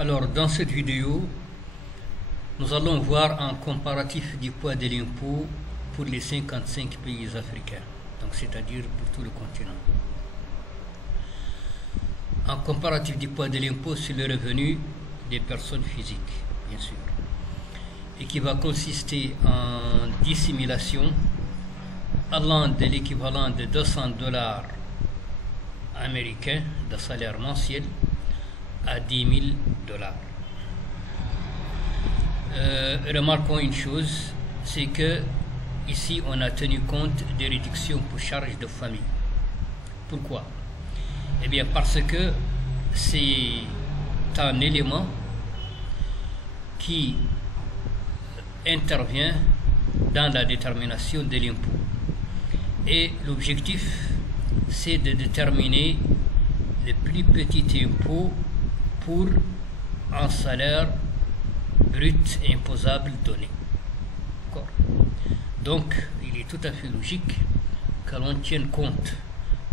Alors, dans cette vidéo, nous allons voir un comparatif du poids de l'impôt pour les 55 pays africains, donc c'est-à-dire pour tout le continent. Un comparatif du poids de l'impôt sur le revenu des personnes physiques, bien sûr, et qui va consister en dissimulation allant de l'équivalent de $200 américains de salaire mensuel à $10 000. Remarquons une chose, c'est que ici on a tenu compte des réductions pour charges de famille. Pourquoi? Eh bien parce que c'est un élément qui intervient dans la détermination de l'impôt. Et l'objectif, c'est de déterminer le plus petit impôt pour un salaire brut imposable donné. Donc, il est tout à fait logique que l'on tienne compte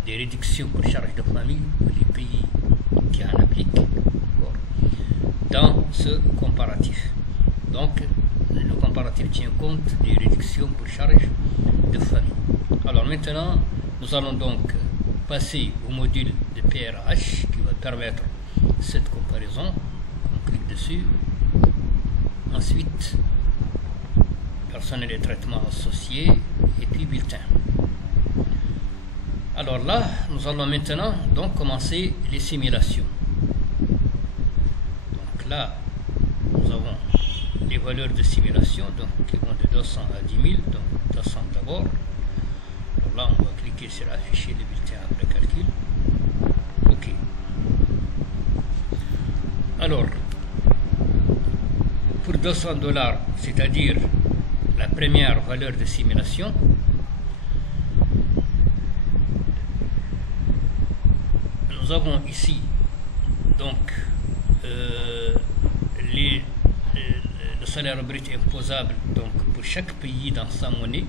des réductions pour charges de famille pour les pays qui en appliquent dans ce comparatif. Donc, le comparatif tient compte des réductions pour charges de famille. Alors maintenant, nous allons donc passer au module de PRH qui va permettre cette comparaison. On clique dessus. Ensuite, personnel et traitement associé et puis bulletin. Alors là, nous allons maintenant donc commencer les simulations. Donc là, nous avons les valeurs de simulation donc, qui vont de 200 à 10 000, donc 200 d'abord. Alors là, on va cliquer sur afficher le bulletin après calcul. OK. Alors, pour $200, c'est-à-dire la première valeur de simulation, nous avons ici donc le salaire brut imposable donc pour chaque pays dans sa monnaie.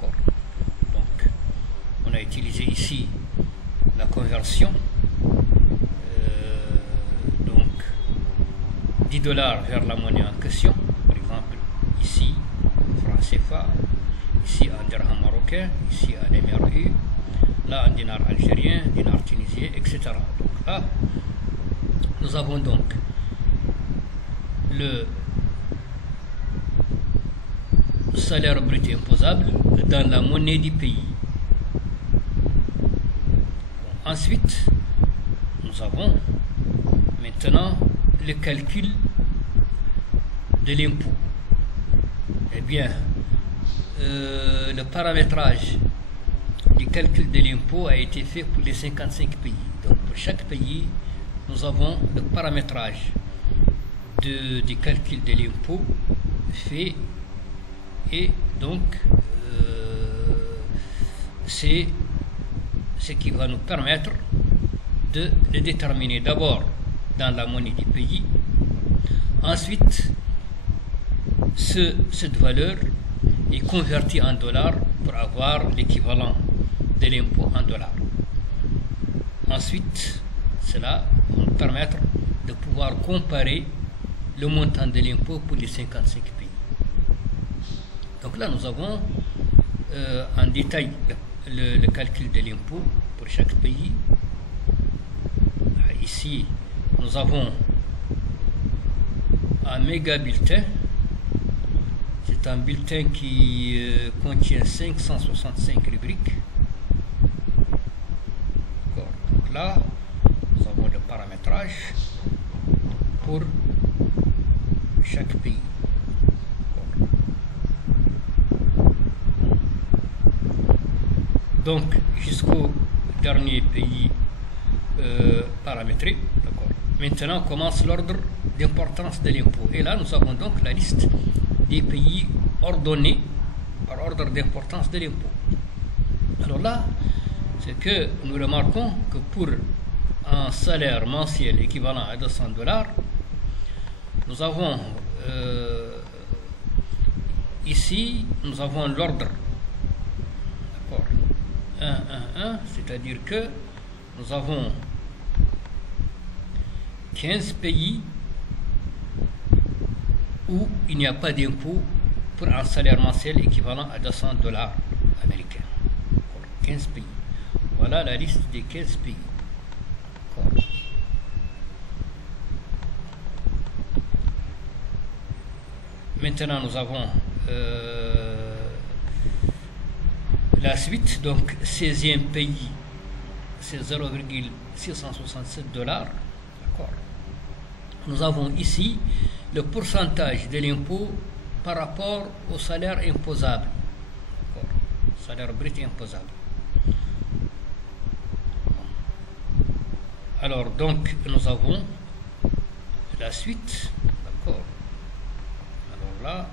Donc on a utilisé ici la conversion, donc $10 vers la monnaie en question, par exemple ici franc CFA, ici en dirham marocain, ici en MRU, là en dinar algérien, dinar tunisien, etc. Donc là, nous avons donc le salaire brut imposable dans la monnaie du pays. Bon, ensuite, nous avons maintenant le calcul de l'impôt. Eh bien, le paramétrage du calcul de l'impôt a été fait pour les 55 pays. Donc pour chaque pays, nous avons le paramétrage du calcul de l'impôt fait, et donc c'est ce qui va nous permettre de le déterminer d'abord dans la monnaie du pays. Ensuite, cette valeur est convertie en dollars pour avoir l'équivalent de l'impôt en dollars. Ensuite, cela va nous permettre de pouvoir comparer le montant de l'impôt pour les 55 pays. Donc là, nous avons en détail le calcul de l'impôt pour chaque pays. Ici, nous avons un méga bulletin. C'est un bulletin qui contient 565 rubriques. Donc là, nous avons le paramétrage pour chaque pays. Donc, jusqu'au dernier pays paramétré. Maintenant, commence l'ordre d'importance de l'impôt. Et là, nous avons donc la liste des pays ordonnés par ordre d'importance de l'impôt. Alors là, c'est que nous remarquons que pour un salaire mensuel équivalent à $200, nous avons ici, nous avons l'ordre 1, c'est-à-dire que nous avons 15 pays où il n'y a pas d'impôt pour un salaire mensuel équivalent à 200 dollars américains. 15 pays. Voilà la liste des 15 pays. Maintenant, nous avons la suite, donc 16e pays, c'est 0,667 dollars. D'accord. Nous avons ici le pourcentage de l'impôt par rapport au salaire imposable. D'accord. Salaire brut imposable. Alors, donc, nous avons la suite. D'accord. Alors là,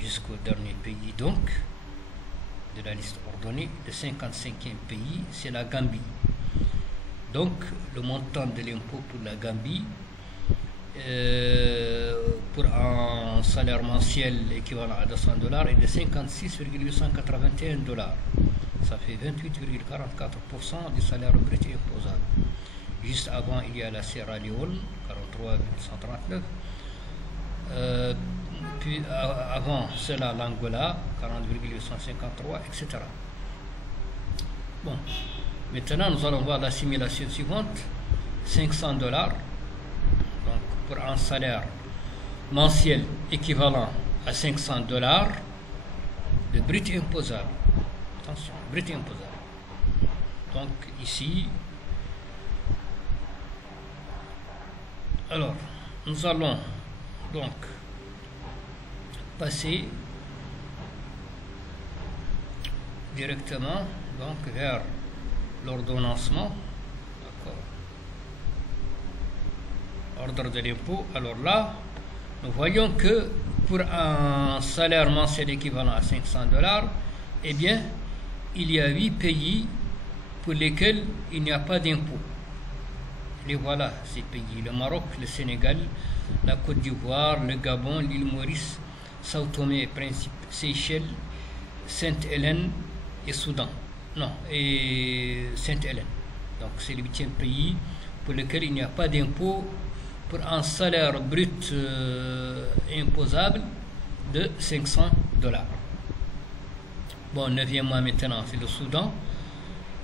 jusqu'au dernier pays, donc, de la liste ordonnée, le 55e pays, c'est la Gambie. Donc, le montant de l'impôt pour la Gambie, pour un salaire mensuel équivalent à 200 dollars est de 56,881 dollars. Ça fait 28,44% du salaire brut imposable. Juste avant, il y a la Sierra Leone, 43,139. Puis avant cela, l'Angola, 40,853, etc. Bon, maintenant nous allons voir la simulation suivante. 500 dollars. Donc, pour un salaire mensuel équivalent à 500 dollars de brut imposable. Attention, brut imposable. Donc, ici, alors, nous allons donc passer directement donc vers l'ordonnancement. D'accord. Ordre de l'impôt. Alors là, nous voyons que pour un salaire mensuel équivalent à 500 dollars, eh bien, il y a 8 pays pour lesquels il n'y a pas d'impôt. Et voilà ces pays: le Maroc, le Sénégal, la Côte d'Ivoire, le Gabon, l'île Maurice, Sao Tomé et Principe, Seychelles, Sainte-Hélène et Soudan. Non, et Sainte-Hélène. Donc c'est le 8e pays pour lequel il n'y a pas d'impôt pour un salaire brut imposable de 500 dollars. Bon, 9e mois maintenant, c'est le Soudan.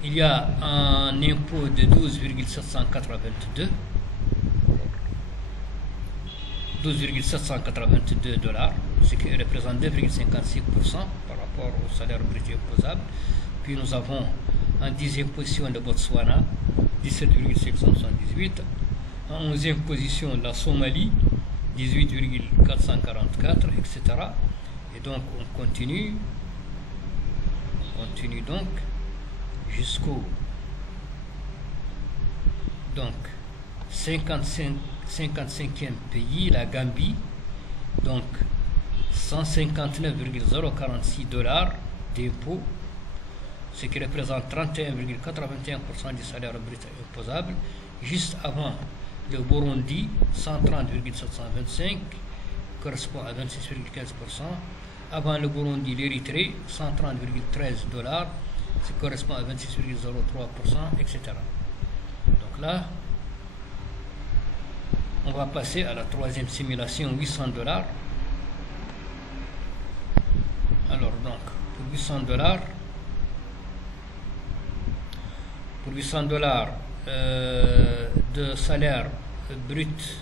Il y a un impôt de 12,782 dollars, ce qui représente 2,56% par rapport au salaire brut imposable. Puis nous avons en 10e position le Botswana, 17,678. En 11e position la Somalie, 18,444, etc. Et donc on continue donc jusqu'au 55e pays, la Gambie, donc 159,046 dollars d'impôt, ce qui représente 31,81% du salaire brut imposable. Juste avant, le Burundi, 130,725, correspond à 26,15%. Avant le Burundi, l'Érythrée, 130,13 dollars, ce qui correspond à 26,03%, etc. Donc là, on va passer à la 3e simulation, 800 dollars. Alors donc, pour 800 dollars, de salaire brut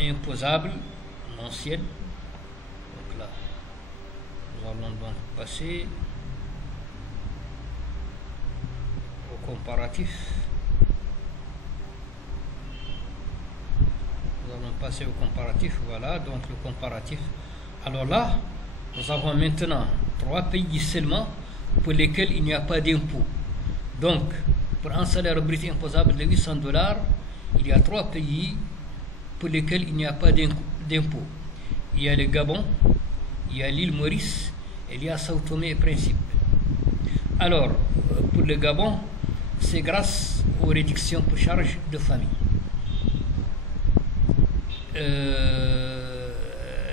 imposable mensuel. Donc là, nous allons donc passer au comparatif. Voilà, donc le comparatif. Alors là, nous avons maintenant 3 pays seulement pour lesquels il n'y a pas d'impôt. Donc, pour un salaire brut imposable de 800 dollars, il y a 3 pays pour lesquels il n'y a pas d'impôt. Il y a le Gabon, il y a l'île Maurice, et il y a Sao Tomé et Principe. Alors, pour le Gabon, c'est grâce aux réductions pour charges de famille.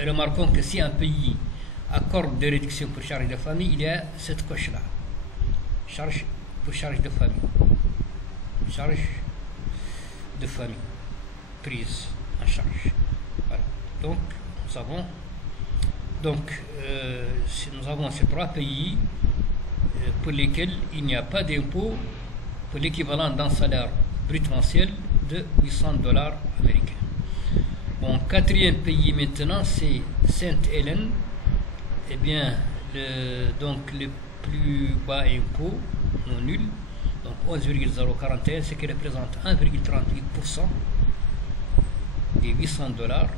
Remarquons que si un pays accorde des réductions pour charges de famille, il y a cette coche-là. Charge pour charge de famille. Charge de famille. Prise en charge. Voilà. Donc, nous avons ces trois pays pour lesquels il n'y a pas d'impôt pour l'équivalent d'un salaire brut mensuel de $800 américains. Bon, quatrième pays maintenant, c'est Sainte-Hélène. Eh bien, le plus bas impôt non nul, donc 11,041, ce qui représente 1,38% des $800.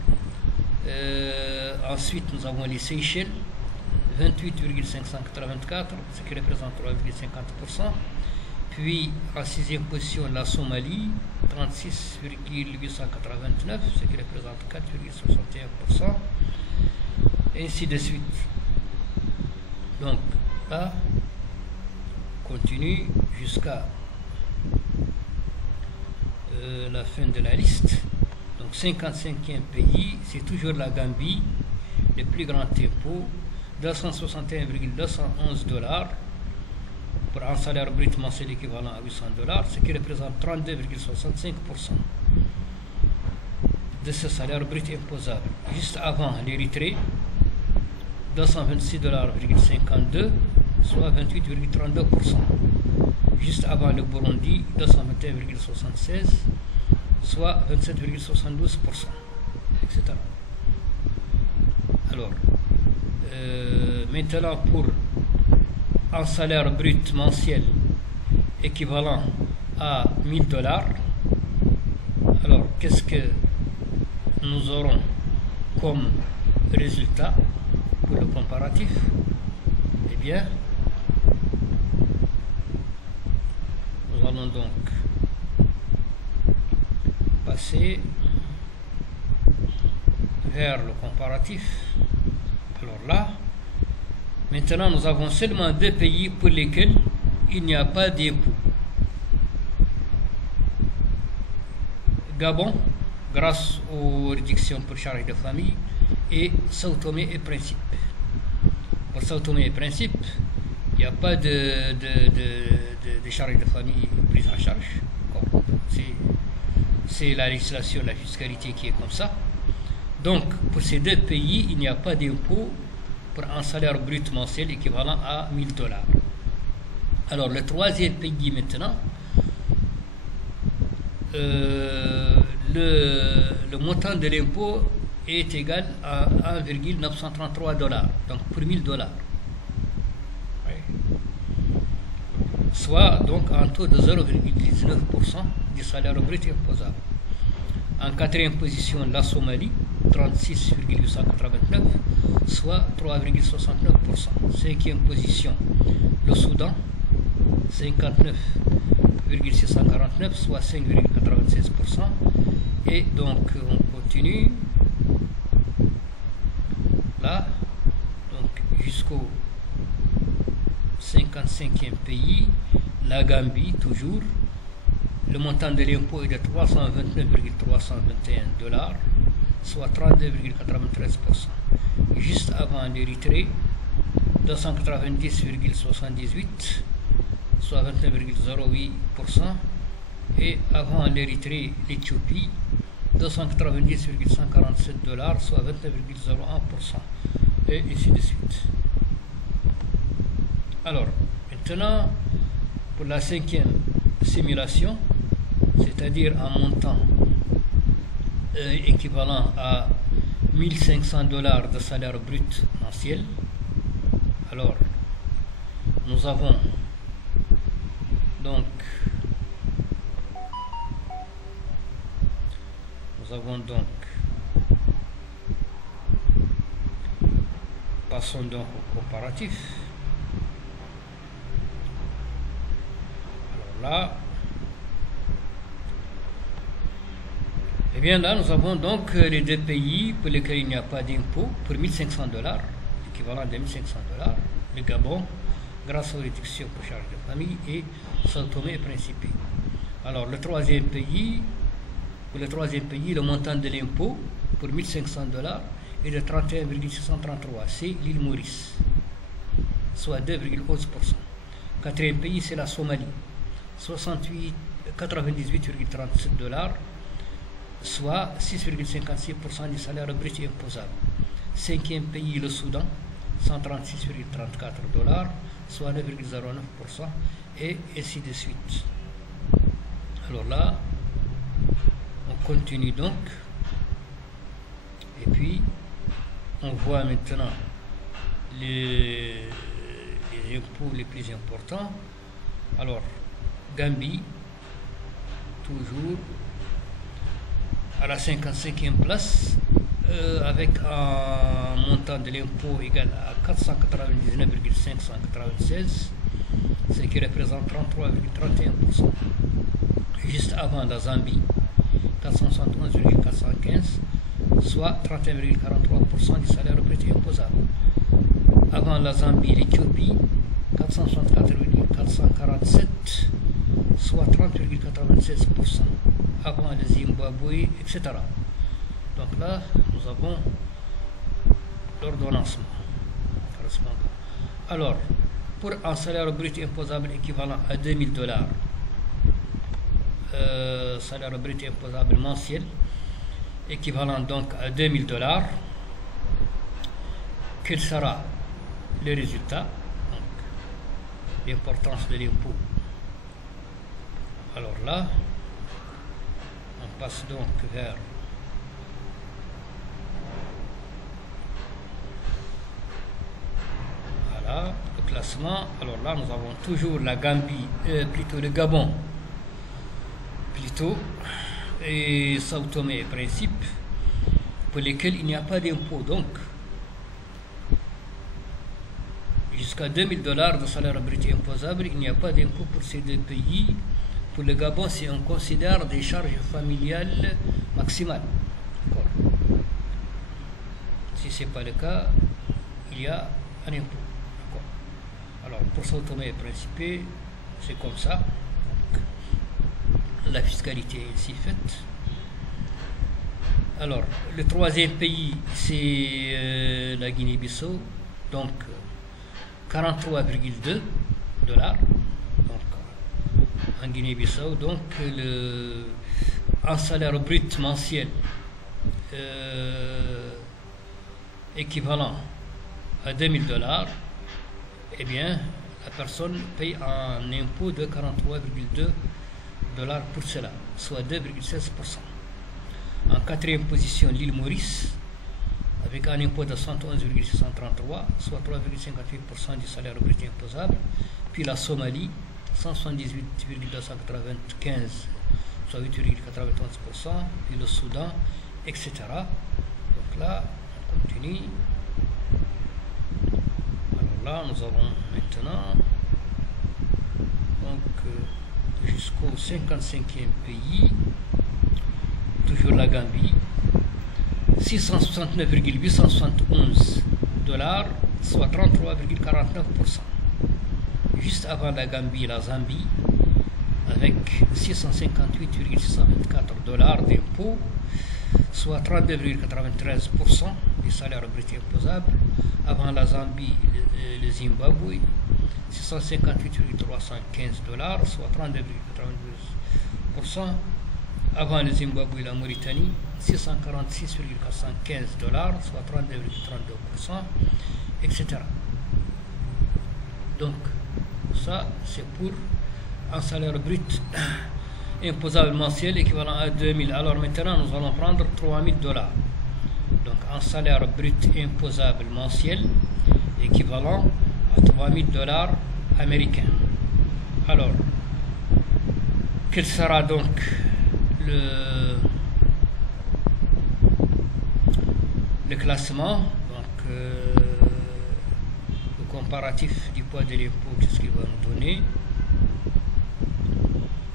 Ensuite, nous avons les Seychelles, 28,584, ce qui représente 3,50%. Puis, en sixième position, la Somalie, 36,889, ce qui représente 4,61%. Et ainsi de suite. Donc, là, continue jusqu'à la fin de la liste. Donc, 55e pays, c'est toujours la Gambie, le plus grand impôt, 261,211 $ pour un salaire brut mensuel équivalent à $800, ce qui représente 32,65% de ce salaire brut imposable. Juste avant l'Érythrée, 226,52 $, soit 28,32%. Juste avant le Burundi, 221,76 $, soit 27,72%, etc. Alors, maintenant pour un salaire brut mensuel équivalent à $1000, alors qu'est-ce que nous aurons comme résultat pour le comparatif? Eh bien, nous allons donc passer vers le comparatif. Alors là, maintenant nous avons seulement deux pays pour lesquels il n'y a pas d'impôt. Gabon, grâce aux réductions pour charges de famille, et Sao Tomé et Principe. Pour Sao Tomé et Principe, il n'y a pas de charges de famille prises en charge. C'est la législation, la fiscalité qui est comme ça. Donc, pour ces deux pays, il n'y a pas d'impôt pour un salaire brut mensuel équivalent à $1000. Alors, le troisième pays maintenant, le montant de l'impôt est égal à 1,933 $, donc pour $1000. Oui. Soit donc un taux de 0,19% du salaire brut imposable. En quatrième position, la Somalie, 36,889, soit 3,69%. Cinquième position, le Soudan, 59,649, soit 5,96%. Et donc, on continue là, donc jusqu'au 55e pays, la Gambie, toujours. Le montant de l'impôt est de 329,321 $, soit 32,93%. Juste avant l'Érythrée, 290,78, soit 29,08%. Et avant l'Érythrée, l'Éthiopie, 290,147 $, soit 29,01%. Et ainsi de suite. Alors, maintenant, pour la cinquième simulation, c'est-à-dire un montant équivalent à $1500 de salaire brut mensuel. Alors, nous avons donc passons donc au comparatif. Alors là, eh bien là, nous avons donc les deux pays pour lesquels il n'y a pas d'impôt pour $1500, l'équivalent de $1500, le Gabon, grâce aux réductions pour charges de famille, et Sao Tomé et Principe. Alors, pour le troisième pays, le montant de l'impôt pour $1500 est de 31,633. C'est l'île Maurice, soit 2,11%. Quatrième pays, c'est la Somalie, 98,37 $, soit 6,56% du salaire brut imposable. Cinquième pays, le Soudan, 136,34 $, soit 9,09%, et ainsi de suite. Alors là, on continue donc, et puis on voit maintenant les impôts les plus importants. Alors, Gambie, toujours à la 55e place, avec un montant de l'impôt égal à 499,596, ce qui représente 33,31%. Juste avant la Zambie, 471,415, soit 31,43% du salaire brut imposable. Avant la Zambie, l'Éthiopie, 464,447, soit 30,96%. Avant le Zimbabwe, etc. Donc là, nous avons l'ordonnancement correspondant. Alors, pour un salaire brut imposable équivalent à 2000 $, salaire brut imposable mensuel, équivalent donc à 2000 $, quel sera le résultat, l'importance de l'impôt? Alors là, on passe donc vers voilà, le classement. Alors là, nous avons toujours la Gambie, plutôt le Gabon, plutôt, et Sao Tomé et Principe, pour lesquels il n'y a pas d'impôt. Donc, jusqu'à 2000 $ de salaire brut imposable, il n'y a pas d'impôt pour ces deux pays. Pour le Gabon, si on considère des charges familiales maximales. Si ce n'est pas le cas, il y a un impôt. Alors, pour Sao Tomé et Principe, c'est comme ça. Donc, la fiscalité est ainsi faite. Alors, le troisième pays, c'est la Guinée-Bissau. Donc, 43,2 $. Donc, en Guinée-Bissau, donc, un salaire brut mensuel équivalent à 2000 $, eh bien, la personne paye un impôt de 43,2 $ pour cela, soit 2,16%. En quatrième position, l'île Maurice, avec un impôt de 111,633, soit 3,58% du salaire brut imposable. Puis la Somalie, 178,295, soit 8,91%. Puis le Soudan, etc. Donc là, on continue. Alors là, nous avons maintenant donc jusqu'au 55e pays, toujours la Gambie, 669,871 $, soit 33,49%. Juste avant la Gambie, la Zambie, avec 658,624 $ d'impôts, soit 32,93% du salaire brut imposable. Avant la Zambie, le Zimbabwe, 658,315 $, soit 32,92%. Avant le Zimbabwe, la Mauritanie, 646,415 $, soit 32,32%, etc. Donc, ça, c'est pour un salaire brut imposable mensuel équivalent à 2000. Alors maintenant, nous allons prendre 3000 $. Donc, un salaire brut imposable mensuel équivalent à 3000 $ américains. Alors, quel sera donc le classement, donc le comparatif du poids de l'impôt, qu'est-ce qu'il va nous donner?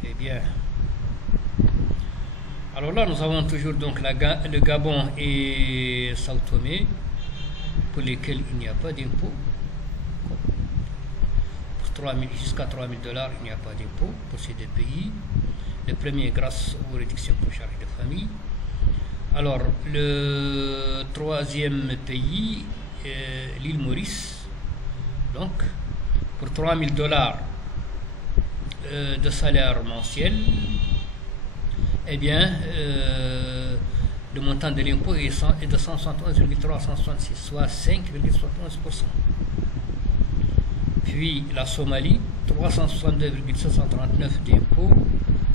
Eh bien, alors là, nous avons toujours donc le Gabon et Sao Tomé, pour lesquels il n'y a pas d'impôt. Jusqu'à 3000 $, il n'y a pas d'impôt pour ces deux pays. Le premier, grâce aux réductions pour charges de famille. Alors, le troisième pays, l'île Maurice. Donc, pour 3000 dollars de salaire mensuel, eh bien, le montant de l'impôt est de 171,366, soit 5,71%. Puis la Somalie, 362,739 d'impôts,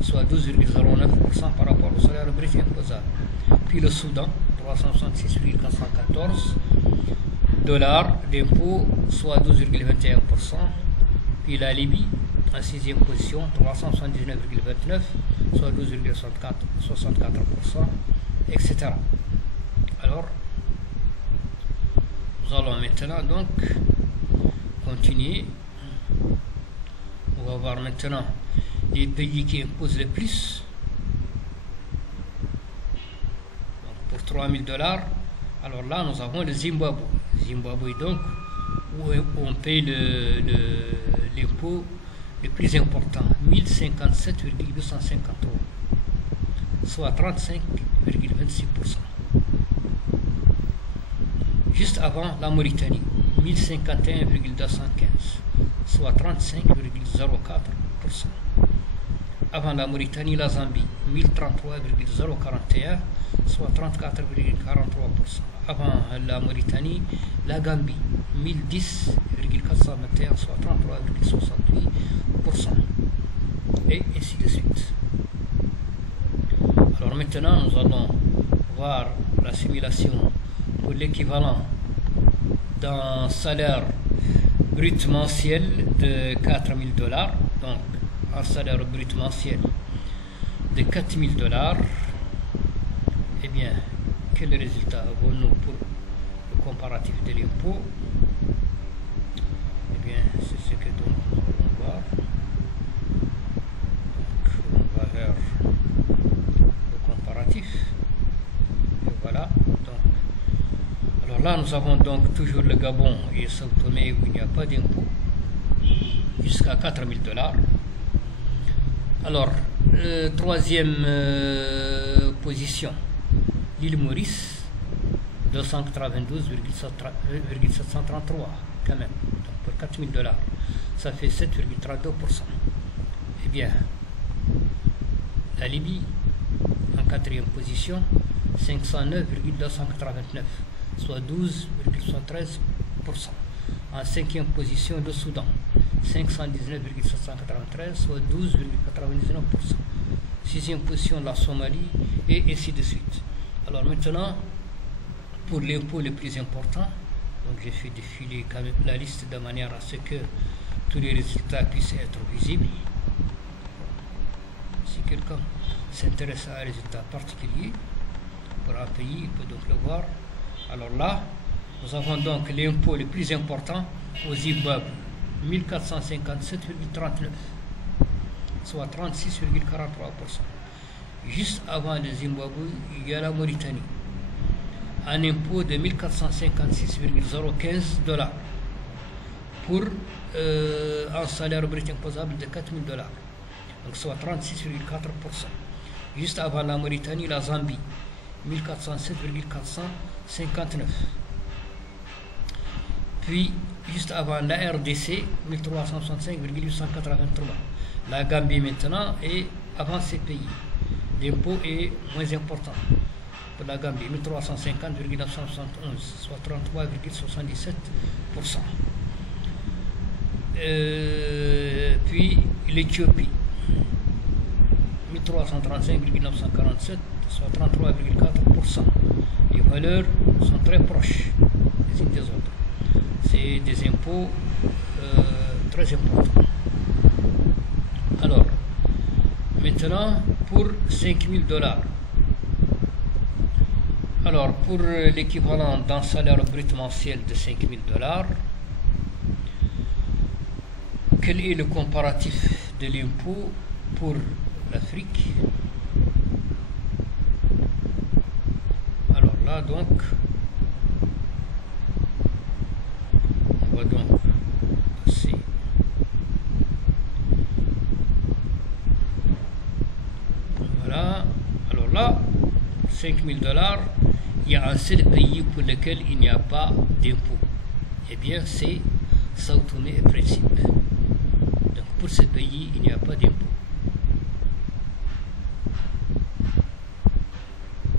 soit 12,09% par rapport au salaire brut imposable. Puis le Soudan, 366,414 dollars d'impôts, soit 12,21%. Puis la Libye, en sixième position, 379,29, soit 12,64%, etc. Alors, nous allons maintenant donc continuer. On va voir maintenant les pays qui imposent le plus. Donc pour 3000 dollars, alors là nous avons le Zimbabwe. Zimbabwe donc, où on paye l'impôt le plus important, 1057,253, soit 35,26%. Juste avant la Mauritanie, 1051,215, soit 35,04%. Avant la Mauritanie, la Zambie, 1033,041, soit 34,43%. Avant la Mauritanie, la Gambie, 1010,421, soit 33,68%. Et ainsi de suite. Alors maintenant, nous allons voir la simulation pour l'équivalent d'un salaire brut mensuel de 4000 dollars. Donc, un salaire brut mensuel de 4000 dollars. Eh bien, quel résultat avons-nous pour le comparatif de l'impôt? Eh bien, c'est ce que donc nous allons voir. Donc, on va vers le comparatif. Et voilà. Donc, alors là, nous avons donc toujours le Gabon et Sao Tomé où il n'y a pas d'impôt, jusqu'à 4000 dollars. Alors, troisième position, l'île Maurice, 292,733 quand même, donc pour 4000 dollars, ça fait 7,32%. Eh bien, la Libye, en quatrième position, 509,289, soit 12,73%. En cinquième position, le Soudan, 519,793, soit 12,99%. Sixième position, la Somalie, et ainsi de suite. Alors maintenant, pour l'impôt le plus important, donc j'ai fait défiler quand même la liste de manière à ce que tous les résultats puissent être visibles. Si quelqu'un s'intéresse à un résultat particulier pour un pays, il peut donc le voir. Alors là, nous avons donc l'impôt le plus important au Zimbabwe, 1457,39, soit 36,43%. Juste avant le Zimbabwe, il y a la Mauritanie, un impôt de 1456,015 dollars pour un salaire brut imposable de 4000 dollars, donc soit 36,4%. Juste avant la Mauritanie, la Zambie, 1407,459. Puis, juste avant la RDC, 1365,883. La Gambie maintenant, et avant ces pays, l'impôt est moins important. Pour la Gambie, 1350,971, soit 33,77%. Puis l'Éthiopie, 1335,947, soit 33,4%. Les valeurs sont très proches les unes des autres. C'est des impôts très importants. Alors, maintenant, pour 5000 dollars. Alors, pour l'équivalent d'un salaire brut mensuel de 5000 dollars, quel est le comparatif de l'impôt pour l'Afrique? Alors là, donc, on va donc passer. Voilà. Alors là, 5 000 $, il y a un seul pays pour lequel il n'y a pas d'impôt. Eh bien, c'est Sao Tomé et Principe. Donc, pour ce pays, il n'y a pas d'impôt.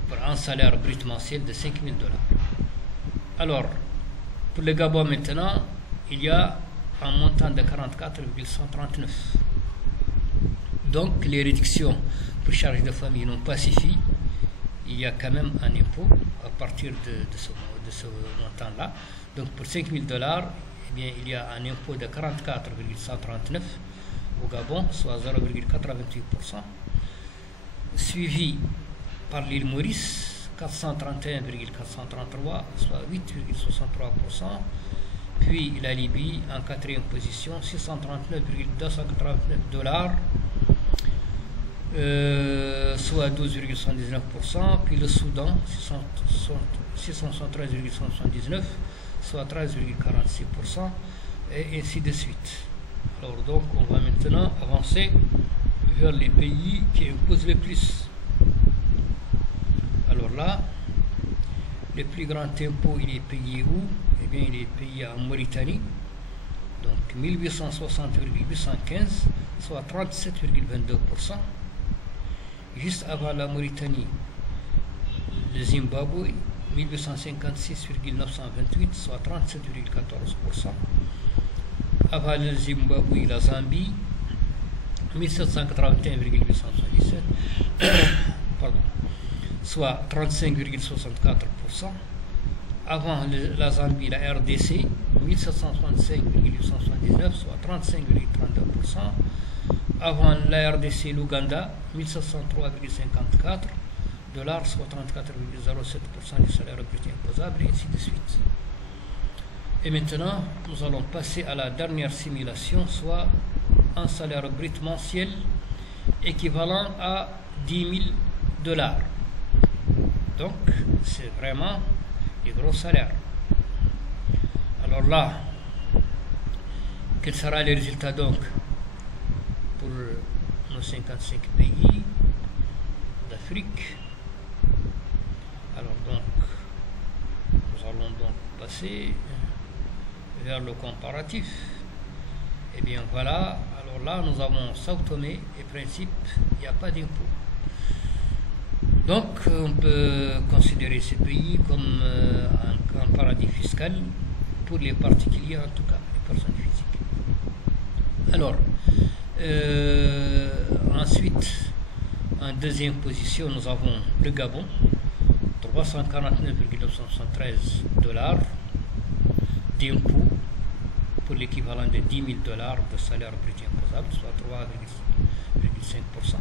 Pour un salaire brut mensuel de 5 000 $. Alors, pour le Gabon maintenant, il y a un montant de 44,139. Donc, les réductions pour charges de famille n'ont pas suffi. Il y a quand même un impôt à partir de ce montant-là. Donc, pour 5 000 $, eh bien, il y a un impôt de 44,139 au Gabon, soit 0,88%, suivi par l'île Maurice, 431,433, soit 8,63%, puis la Libye en quatrième position, 639,289 $, soit 12,79%, puis le Soudan, 673,79, soit 13,46%, et ainsi de suite. Alors donc, on va maintenant avancer vers les pays qui imposent le plus. Alors là, le plus grand impôt, il est payé où? Eh bien, il est payé en Mauritanie, donc 1860,815, soit 37,22%. Juste avant la Mauritanie, le Zimbabwe, 1856,928, soit 37,14%. Avant le Zimbabwe, la Zambie, 1781,877, pardon, soit 35,64%. Avant la Zambie, la RDC, 1765,879, soit 35,32%. Avant la RDC, l'Ouganda, 1703,54 $, soit 34,07% du salaire brut imposable, et ainsi de suite. Et maintenant, nous allons passer à la dernière simulation, soit un salaire brut mensuel équivalent à 10 000 $. Donc, c'est vraiment des gros salaires. Alors là, quel sera le résultat donc pour nos 55 pays d'Afrique? Alors donc, nous allons donc passer vers le comparatif. Et bien voilà, alors là nous avons Sao Tomé et Principe, il n'y a pas d'impôt. Donc on peut considérer ces pays comme un paradis fiscal pour les particuliers, en tout cas les personnes physiques. Alors ensuite, en deuxième position, nous avons le Gabon, 349,973 $ d'impôt pour l'équivalent de 10 000 $ de salaire brut imposable, soit 3,5%.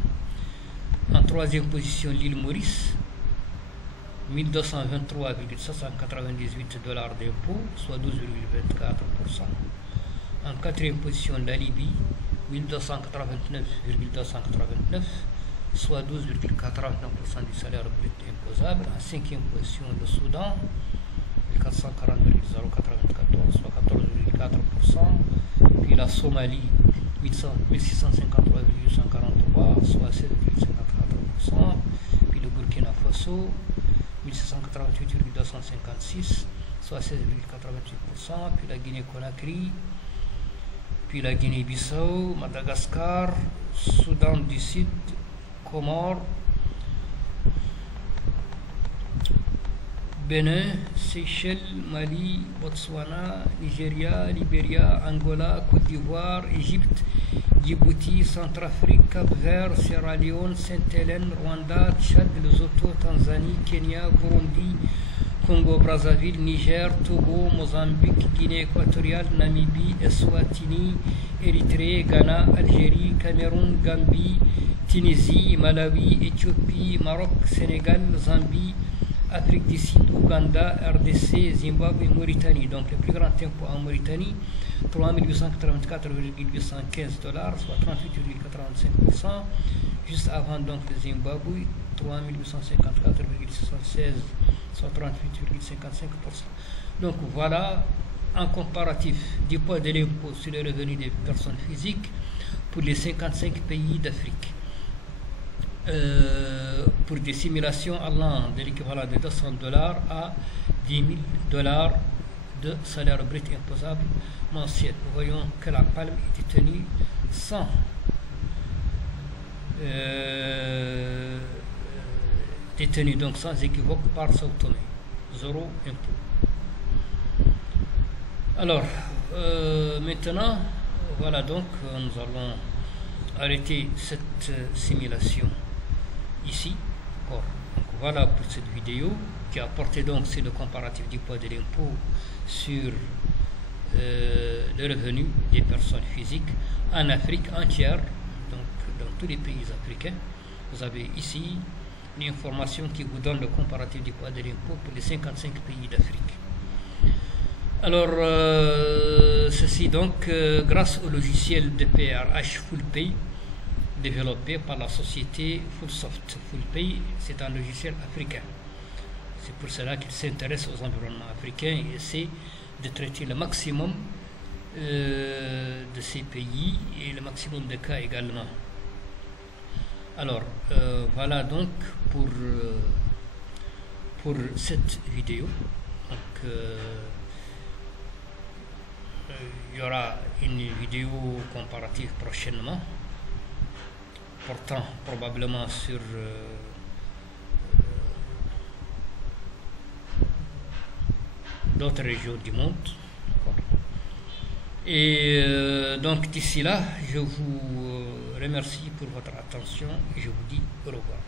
En troisième position, l'île Maurice, 1223,798 $ d'impôt, soit 12,24%. En quatrième position, la Libye, 1289,289, soit 12,49% du salaire brut imposable. En cinquième position, le Soudan, 1440,094, soit 14,4%. Puis la Somalie, 1653,843, soit 16,54%. Puis le Burkina Faso, 1688,256, soit 16,88%. Puis la Guinée-Conakry, puis la Guinée-Bissau, Madagascar, Soudan du Sud, Comores, Bénin, Seychelles, Mali, Botswana, Nigeria, Libéria, Angola, Côte d'Ivoire, Égypte, Djibouti, Centrafrique, Cap-Vert, Sierra Leone, Sainte-Hélène, Rwanda, Tchad, Lesotho, Tanzanie, Kenya, Burundi, Congo-Brazzaville, Niger, Togo, Mozambique, Guinée équatoriale, Namibie, Eswatini, Érythrée, Ghana, Algérie, Cameroun, Gambie, Tunisie, Malawi, Éthiopie, Maroc, Sénégal, Zambie, Afrique du Sud, Ouganda, RDC, Zimbabwe, Mauritanie. Donc le plus grand impôt en Mauritanie, 3 884,815 $, soit 38,85%. Juste avant donc le Zimbabwe, 3 854,76, soit 38,55%. Donc voilà un comparatif du poids de l'impôt sur les revenus des personnes physiques pour les 55 pays d'Afrique. pour des simulations allant de l'équivalent de $200 à $10 000 de salaire brut imposable mensuel. Nous voyons que la palme est détenue sans donc sans équivoque par Sao Tomé, zéro impôt. Alors maintenant, voilà, donc nous allons arrêter cette simulation ici. Donc voilà pour cette vidéo qui a apporté donc c'est le comparatif du poids de l'impôt sur le revenu des personnes physiques en Afrique entière, donc dans tous les pays africains. Vous avez ici une information qui vous donne le comparatif du poids de l'impôt pour les 55 pays d'Afrique. Alors ceci donc grâce au logiciel de PRH FullPay développé par la société Fullsoft. FullPay, c'est un logiciel africain. C'est pour cela qu'il s'intéresse aux environnements africains et essaie de traiter le maximum de ces pays et le maximum de cas également. Alors voilà donc pour cette vidéo. Donc il y aura une vidéo comparative prochainement portant probablement sur d'autres régions du monde. Et donc d'ici là, je vous remercie pour votre attention et je vous dis au revoir.